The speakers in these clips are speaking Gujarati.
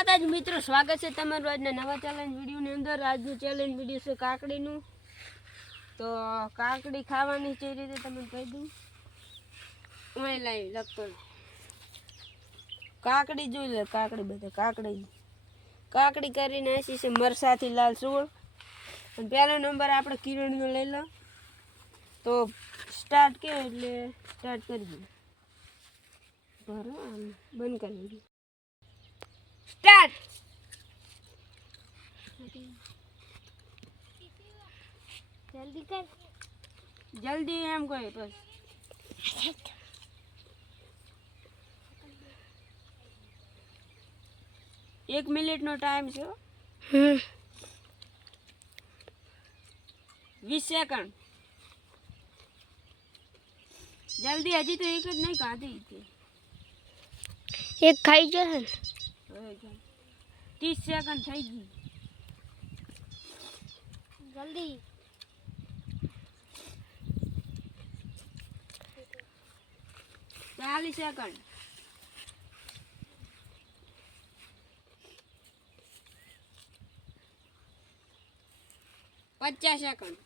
आज मित्रों स्वागत है तमारू आज नवा चैलेंज वीडियो ની અંદર આજનું ચેલેન્જ વિડિયો છે કાકડીનું તો કાકડી ખાવાની છે રીતે તમને કહી દઉં ઓય લાઈ લખતો કાકડી જોઈ લે કાકડી બધા કાકડી કરીને આસી છે મરસાથી લાલ સુળ અને પહેલો નંબર આપણે કિરણનો લઈ લો તો સ્ટાર્ટ કે એટલે સ્ટાર્ટ કરી દો બરો બંધ કરી દો स्टार्ट जल्दी कर जल्दी हम कोई बस 1 मिनट नो टाइम छे 20 सेकंड जल्दी हजी तो एक ज नहीं खाती एक खाई जहन 30 सेकंड થઈ ગઈ જલ્દી 40 सेकंड 50 सेकंड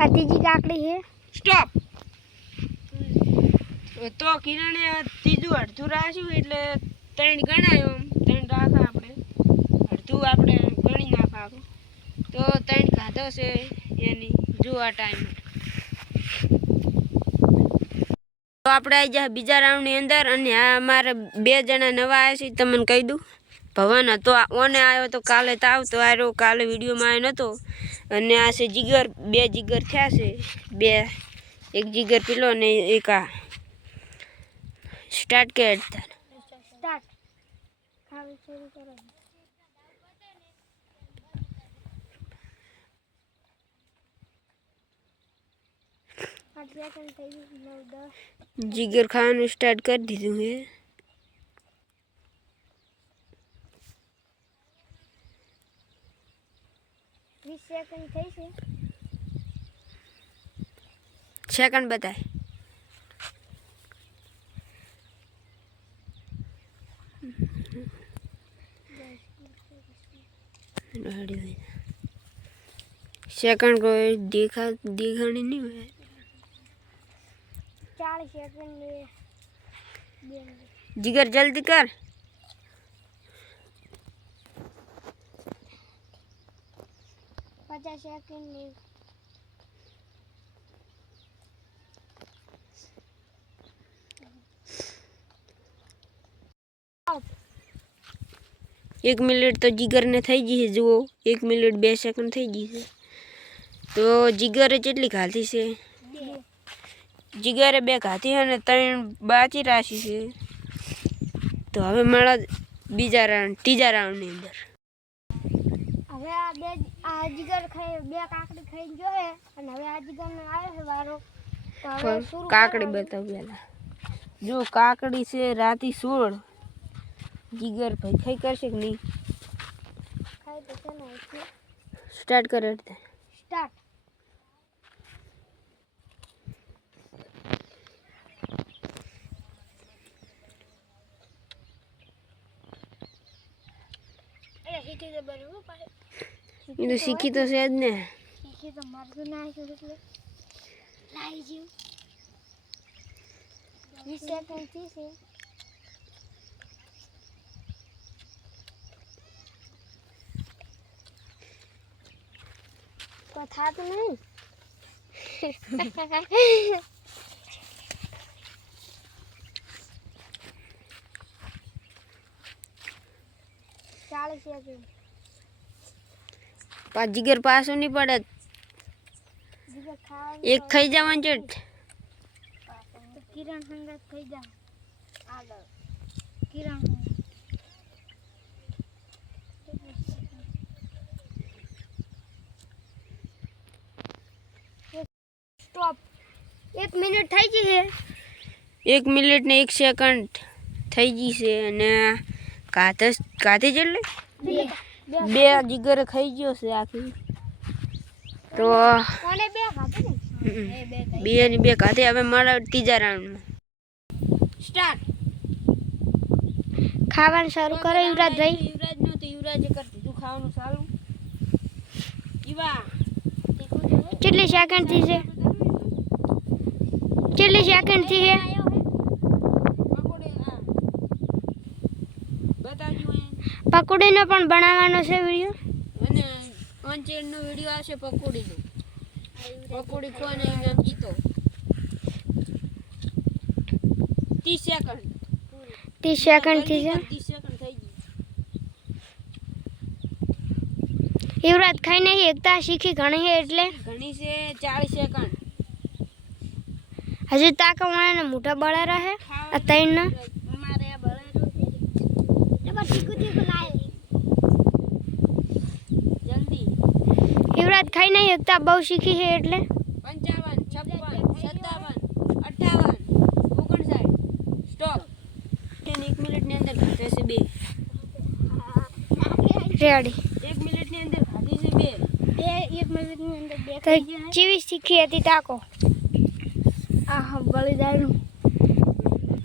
आधी जी काकड़ी है स्टॉप तो किरणे तीजू अड़धू राख्યું એટલે ત્રણ ગણાયો ત્રણ રાખા આપણે અડધું આપણે ગણી નાખા તો ત્રણ ખાધો છે એની જો આ ટાઈમ તો આપણે આવી જા બીજા રાઉન્ડ ની અંદર અને આ અમારે બે જણા નવા આવ્યા છે તમને કહી દઉં ભવન હતો ઓને આવ્યો તો કાલે તાવ તો આરો કાલે વિડીયોમાં આવ્યો નતો અને આ છે જીગર બે જીગર થયા છે બે એક જીગર પીલો ને એક આ स्टार्ट के स्टार्ट खावे शुरू करो जिगर खान स्टार्ट कर दीधું है 20 सेकंड થઈ છે सेकंड बताए सेकंड को दिखानी नहीं हुआ 40 सेकंड में जिगर जल्दी कर 50 सेकंड में एक मिनिट तो जिगर ने થઈ ગઈ છે જુઓ 1 મિનિટ 2 સેકન્ડ થઈ ગઈ છે તો જીગરે કેટલી ખાધી છે જીગરે બે ખાધી અને ત્રણ બાકી રાશી છે તો હવે મળો બીજા રાઉન્ડ ત્રીજા રાઉન્ડ ની અંદર હવે આ જીગર ખાઈ બે કાકડી ખાઈ ગયો હે અને હવે આ જીગર ને આવ્યો છે વારો તો હવે શરૂ કાકડી બતાવ પહેલા જો કાકડી છે રાતી 16 જીગર ભાઈ ખાઈ કરશે કે નહીં ખાઈ તો છે ને સ્ટાર્ટ કરે स्टार्ट अरे सीखी तो बरोबर पाए ये तो सीखी तो शायद ने सीखी तो मर ना है એટલે લાઈ જીવ 20 સેકન્ડ થી છે तो था तो नहीं 40 सेकंड पाँच जिगर पासो नहीं पड़े जिगर खा एक खाई जावन चट तो किरण संगत खाई जा आगे किरण स्टॉप 1 मिनिट થઈ ગઈ છે 1 મિનિટ ને 1 સેકન્ડ થઈ ગઈ છે અને કાધે જેટલે બે જીગર ખાઈ ગયો છે આખી તો કોને બે ખાધે ને બે ની બે ખાધી. હવે મારા ત્રીજા રાઉન્ડમાં સ્ટાર્ટ. ખાવાનું શરૂ કરો યુવરાજભાઈ. યુવરાજનું તો યુવરાજે કરી દીધું ખાવાનું ચાલુ. ઈવા કેટલી સેકન્ડ થી છે? કેટલી સેકન્ડ થી છે? પકોડીનો પણ બનાવવાનો છે વિડીયો. અને ઓનચેડનો વિડીયો આવશે પકોડીનો. પકોડી કોને એમ જીતો. 30 સેકન્ડ. 30 સેકન્ડ થી છે. 30 સેકન્ડ થઈ ગઈ. યુવરાજ ખાઈ નહીં એકતા શીખી ઘણી છે એટલે ઘણી છે 40 સેકન્ડ. હજુ તાકા વાળાને મોટા બળા રહે આ ત્રણના. અમારે આ બળારો છે. જલ્દી. યુવરાજ ખાઈ નહીં એકતા બહુ શીખી છે એટલે 55 56 57 58 59 સ્ટોપ. 1 મિનિટની અંદર ખાધી છે 2. રેડી. 1 મિનિટની અંદર ખાધી છે 2. 1 મિનિટની અંદર 2 તો ચીવી શીખી હતી તાકો. આ બળીદાયનું.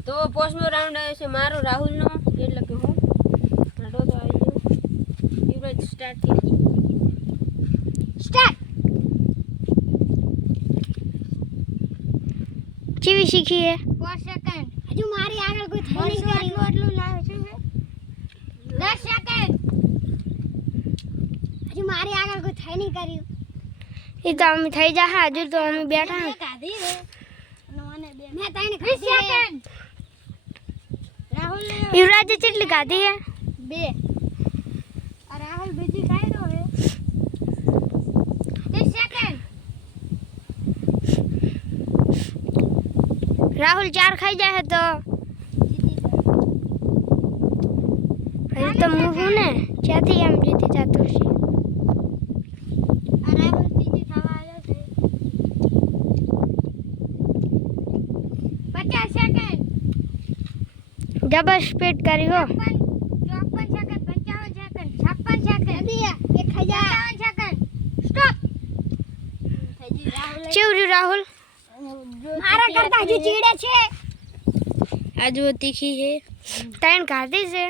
તો પોસ્ટનો રાઉન્ડ આવ્યો છે મારો રાહુલનો, એટલે કે હું રડો તો આવી ગયો. યુવરાજ સ્ટાર્ટ થઈ ગઈ. સ્ટાર્ટ. ચીવી શીખી છે 4 સેકન્ડ. હજુ મારી આગળ કોઈ થઈ નહીં કર્યું. આટલું લાવે છે 10 સેકન્ડ. હજુ મારી આગળ કોઈ થઈ નહીં કર્યું. એ તો અમે થઈ જા. હજુ તો અમે બેઠા. કાઢી રે. મેં તાઈને 20 સેકન્ડ. રાહુલ યુવરાજે કેટલી કાઢી છે? 2. આ રાહુલ બીજી ખાઈ રહ્યો છે 30 સેકન્ડ. રાહુલ 4 ખાઈ જાય તો હજી તો હું ને ક્યાંથી એમ જીતી જતો છે. આ રાહુલ ત્રીજી ખાવા આવ્યો છે 50 સેકન્ડ. ડબલ સ્પીડ કરી હો. 54 સેકન્ડ 55 સેકન્ડ 56 સેકન્ડ. એક ખાઈ જાય 57 સેકન્ડ. સ્ટોપ. ચેવડ્યું રાહુલ? મારા કરતા હજુ ચીડે છે. આ જો તીખી છે. 3 ખાધી છે.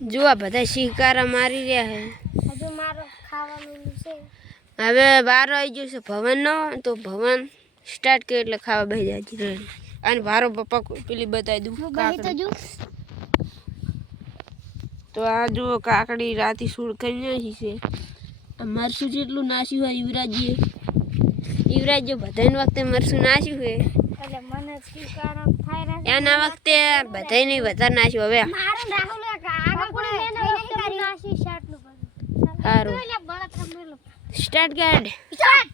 જો આ બધા શિકારા મારી રહ્યા છે. હજુ મારો ખાવાનું છે. હવે વારો આવી ગયો છે ભવનનો. તો ભવન સ્ટાર્ટ કરે એટલે ખાવા બેસી જાય રેડી. અને ભારો પપ્પા પેલી બતાવી દઉં કાકડી. તો આ જુઓ કાકડી રાતી સૂળ કરી નાખી છે. આ મરસું જેટલું નાસ્યું હોય યુવરાજીએ. યુવરાજ બધાને વખતે મરસું નાસ્યું હોય એટલે મને સ્વીકારો થાય ને એના વખતે બધાને વધારે નાસ્યું. હવે મારો રાહુલ આગળ કોઈ નહીં કરી નાસી શાટલું બધું સારું એટલે બળદ રમેલો. Start guard. સ્ટાર્ટ.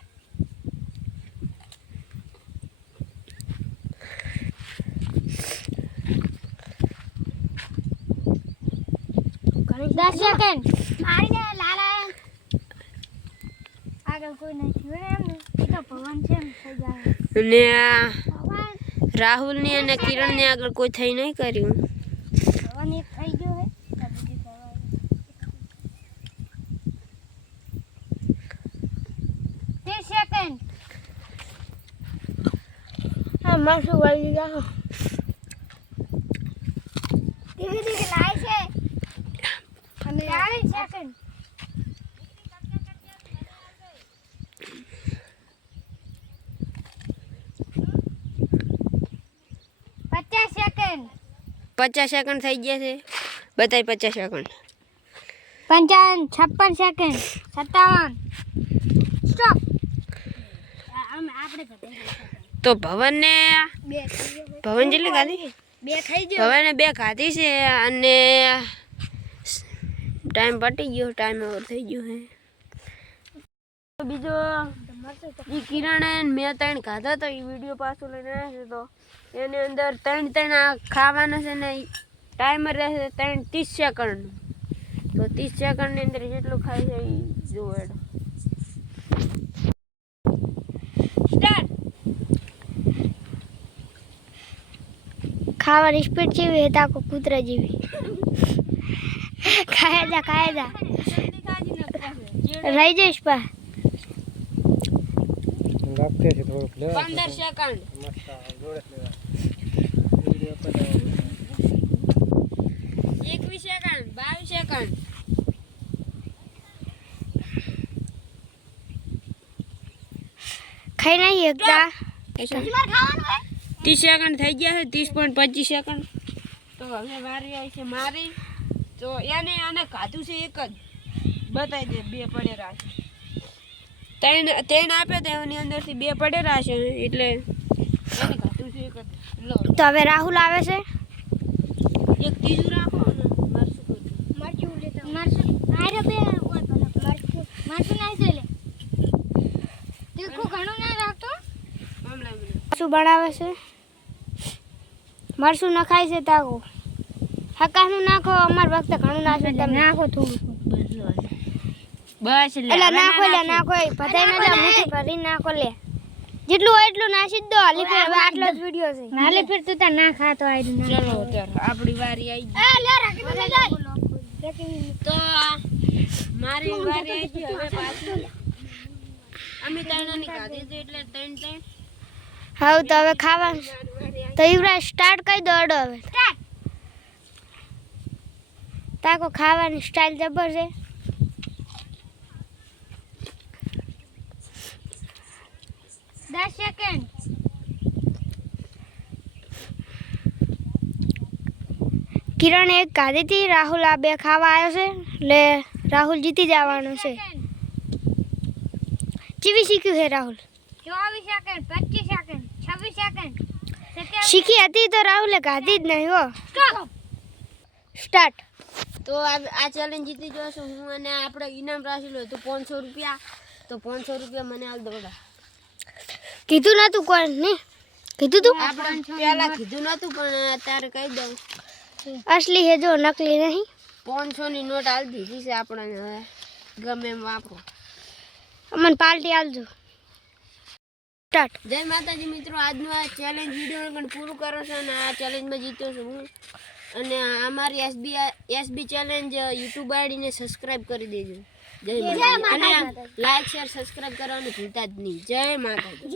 દસ સેકન્ડ. મારીને લાલા આગળ કોઈ નથી હોય એમ ને. એ તો ભગવાન છે એમ થઈ જાય. અને આ ભગવાન રાહુલની અને કિરણની આગળ કોઈ થઈ નહીં કર્યું. ભગવાન એક થઈ ગયો હે. બીજી થવા 30 સેકન્ડ. હા માસુ વાળી જાઓ. ધીરે ધીરે લાય છે. અને 40 સેકન્ડ. સેકન્ડ. 50 સેકન્ડ થઈ ગયા છે. બતાય 50 સેકન્ડ. 55 56 સેકન્ડ 57. સ્ટોપ. આપણે તો ભવનને ભવન જેટલી ખાધી? 2 ખાઈ ગયો. ભવને 2 ખાધી છે. અને ટાઈમ પટી ગયો. ટાઈમ ઓવર થઈ ગયો છે. બીજો એ કિરણે મેં 3 ખાધા તો એ વિડીયો પાછો લઈને આવ્યા છે. તો એની અંદર 3 ખાવાના છે ને ટાઈમર રહેશે 30 સેકન્ડ. તો 30 સેકન્ડની અંદર જેટલું ખાય છે એ જુઓ. સ્ટાર્ટ. ખાવાની સ્પીડ જેવી હે તાકો કૂતરા જેવી. ખાયા જા રહી જઈશ પા. રાખતે છે થોડુંક લે 15 સેકન્ડ મસ્ત જોડે લેવા 21 સેકન્ડ 22 સેકન્ડ ખાઈ નહીં એકદા 30 સેકન્ડ થઈ ગયા છે 30.25 સેકન્ડ તો હવે વારી આવી છે મારી તો એને આને ખાધું છે એક જ બતાવી દે બે પડેલા છે ત્રણ આપ્યો તો એની અંદરથી બે પડેલા છે એટલે એને ખાધું છે એક જ લો તો હવે રાહુલ આવે છે એક ત્રીજું રાખો ને મરચું મરચું આરે બે મરચું નાઈ દે લે તીખું ઘણું ના રાખતો મરચું બનાવે છે મરચું નખાય છે તાકો હકાનું નાખો અમાર વખતે ઘણું નાખો તમે નાખો થોડું બસ એટલે નાખો લે નાખો બધાય ના મુઠ્ઠી ભરી નાખો લે જેટલું હોય એટલું નાખી જ દો હાલી ફેર હવે આટલો જ વિડિયો છે હાલી ફેર તું તાર ના ખાતો આઈ ના ચલો ત્યારે આપણી વારી આવી ગઈ એ લે રાખી દે તો મારી વારી આવી ગઈ હવે પાછું અમે ત્રણની ખાધી હતી એટલે ત્રણ હા તો હવે ખાવા તો યુવરાજ સ્ટાર્ટ કરી દો અડો હવે તાકો ખાવાની સ્ટાઇલ જબર છે સેકન્ડ કિરણ એક ખાધી હતી રાહુલ આ બે ખાવા આવ્યો છે એટલે રાહુલ જીતી જવાનો છે ચીવી શીખ્યું છે રાહુલ 24 સેકન્ડ 25 સેકન્ડ 26 સેકન્ડ શીખી હતી તો રાહુલે ખાધી જ નહીં હો સ્ટાર્ટ તો આ ચેલેન્જ જીતી જશો હું અને આપણે ઇનામ રાખેલું હતું 500 રૂપિયા તો 500 રૂપિયા મને આલ દો કીધું નતું કોઈ નહીં કીધું તું આપણે પહેલા કીધું નતું પણ અત્યારે કહી દઉં અસલી હે જો નકલી નહીં 500 ની નોટ આલ દીધી છે આપણને હવે ગમે એમ વાપરો અમને પાર્ટી આલજો સ્ટાર્ટ જય માતાજી મિત્રો આજનો આ ચેલેન્જ વિડીયો પણ પૂરું કરો છો અને આ ચેલેન્જમાં જીત્યો છું હું અને અમારી એસબી ચેલેન્જ યુટ્યુબ આઈડીને સબસ્ક્રાઇબ કરી દેજો જય માતાજી અને લાઈક શેર સબસ્ક્રાઇબ કરવાનું ભૂલતા જ નહીં જય માતાજી